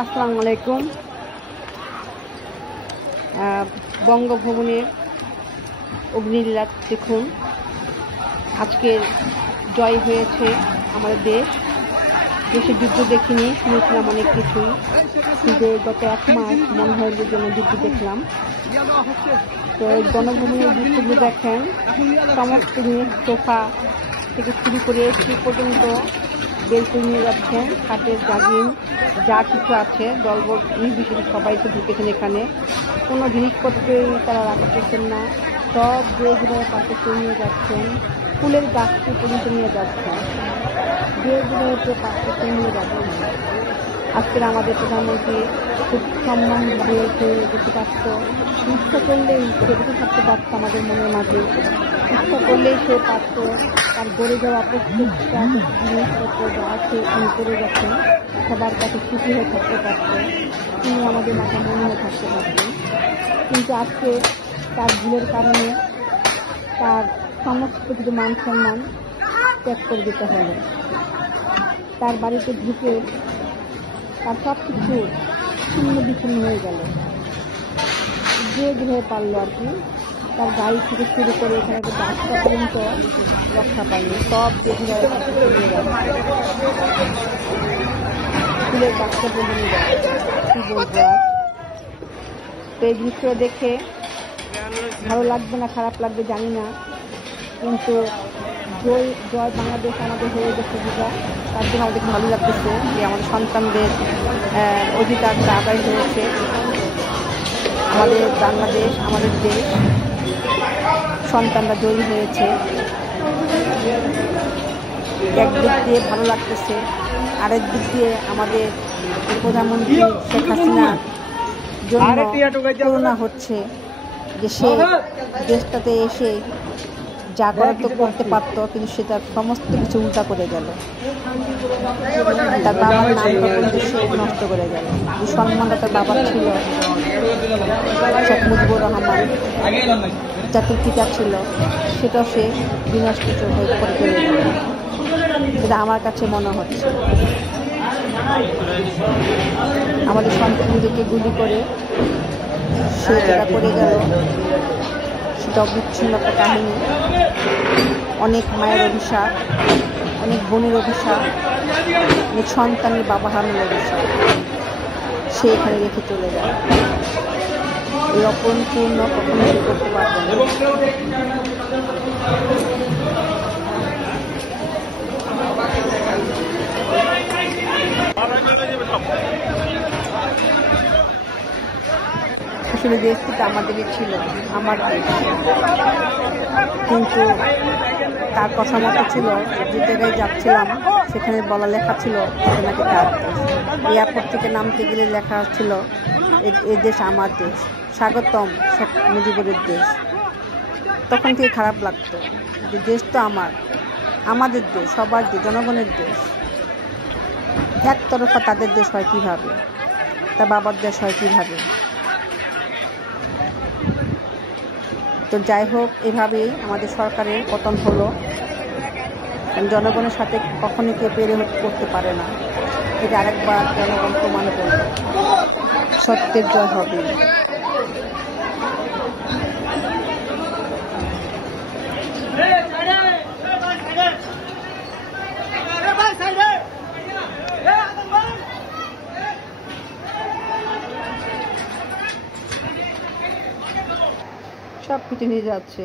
আসসালামু আলাইকুম। বঙ্গভবনের অগ্নিলীলা দেখুন। আজকের জয় হয়েছে আমাদের দেশে যুদ্ধ দেখিনি, শুনেছিলাম অনেক কিছুই, কিন্তু গত 1 মাস মনে হয় জন্য যুদ্ধ দেখলাম। তো গণভবনের দৃশ্যগুলো দেখেন, সমস্ত জিনিস সোফা থেকে শুরু করে এসি পর্যন্ত বের করে নিয়ে যাচ্ছেন। খাটের জাগিন যা কিছু আছে দলবল নির্বিশেষে সবাই তো ঢুকেছেন এখানে। কোনো জিনিসপত্রই তারা রাখতেছেন না, সব যেভাবে পাশে নিয়ে যাচ্ছেন। ফুলের গাছটি পর্যন্ত নিয়ে যাচ্ছেন, যেভাবে পাশে নিয়ে যাচ্ছেন। আজকের আমাদের প্রধানমন্ত্রী খুব সম্মান দিয়েছে, যেতে পারত, ইচ্ছা করলেই সে বেঁচে থাকতে পারত আমাদের মনের মাঝে, ইচ্ছা করলেই সে পারত। তার গড়ে যাওয়া প্রত্যেকটা জিনিসপত্র যা আছে তিনি করে গেছেন, সবার কাছে খুশি হয়ে থাকতে পারত, তিনি আমাদের মাথা মনে হয়ে থাকতে পারতেন। কিন্তু আজকে তার ভুলের কারণে তার সমস্ত কিছু মান সম্মান ত্যাগ করে দিতে হলো। তার বাড়িতে ঢুকে তার সব কিছু ছিন্ন বিচ্ছিন্ন হয়ে গেল। যেভাবে পারলো আর কি, তার গাড়ি থেকে শুরু করে এখানে একটা রাস্তা পর্যন্ত রক্ষা পায়নি, সব যেভাবে নিয়ে যাচ্ছে, ফুলের গাছটা বলে নিয়ে যাচ্ছে। কি বলবো আর। তো এই জিনিসগুলো দেখে ভালো লাগবে না খারাপ লাগবে জানি না, কিন্তু জয় বাংলাদেশ আমাদের হয়ে গেছে যেটা, তার জন্য আমাদের ভালো লাগতেছে যে আমাদের সন্তানদের অধিকারটা আদায় হয়েছে। আমাদের বাংলাদেশ, আমাদের দেশ, সন্তানরা জয়ী হয়েছে। একদিক দিয়ে ভালো লাগতেছে, আরেক দিক দিয়ে আমাদের প্রধানমন্ত্রী শেখ হাসিনার জন্য করুণা হচ্ছে যে সে দেশটাতে এসে যা করার তো করতে পারত, কিন্তু সে তার সমস্ত কিছু উল্টা করে গেল। তার বাবার নামটা কিন্তু সে নষ্ট করে গেল। যে সম্মানটা তার বাবার ছিল, শেখ মুজিবুর রহমান জাতির পিতা ছিল, সেটাও সে বিনষ্ট হয়ে করে চলে গেল। এটা আমার কাছে মনে হচ্ছে। আমাদের সন্তানদেরকে গুলি করে সে যেটা করে গেল, সেটা বিচ্ছিন্ন একটা কাহিনী। অনেক মায়ের অভিশাপ, অনেক বোনের অভিশাপ, অনেক সন্তানের বাবা হারানোর অভিশাপ সে এখানে রেখে চলে যায়। এই অপূর্ণ কখনো সে করতে পারবে না। আসলে দেশটিতে আমাদেরই ছিল, আমার দেশ, কিন্তু তার কথা মতো ছিল যে জায়গায় যাচ্ছিলাম সেখানে বলা লেখা ছিল সেটা নাকি তার দেশ। এয়ারপোর্ট থেকে নামতে গেলে লেখা ছিল এ দেশ আমার দেশ, স্বাগতম শেখ মুজিবুরের দেশ। তখন থেকে খারাপ লাগতো যে দেশ তো আমাদের দেশ, সবার দেশ, জনগণের দেশ। একতরফা তাদের দেশ হয় কিভাবে, তার বাবার দেশ হয় কিভাবে। তো যাই হোক, এভাবেই আমাদের সরকারের পতন হলো। জনগণের সাথে কখনই কেউ পেরে করতে পারে না। এটা আরেকবার জনগণ প্রমাণ করবে, সত্যের জয় হবে। সব কিছু নিয়ে যাচ্ছে।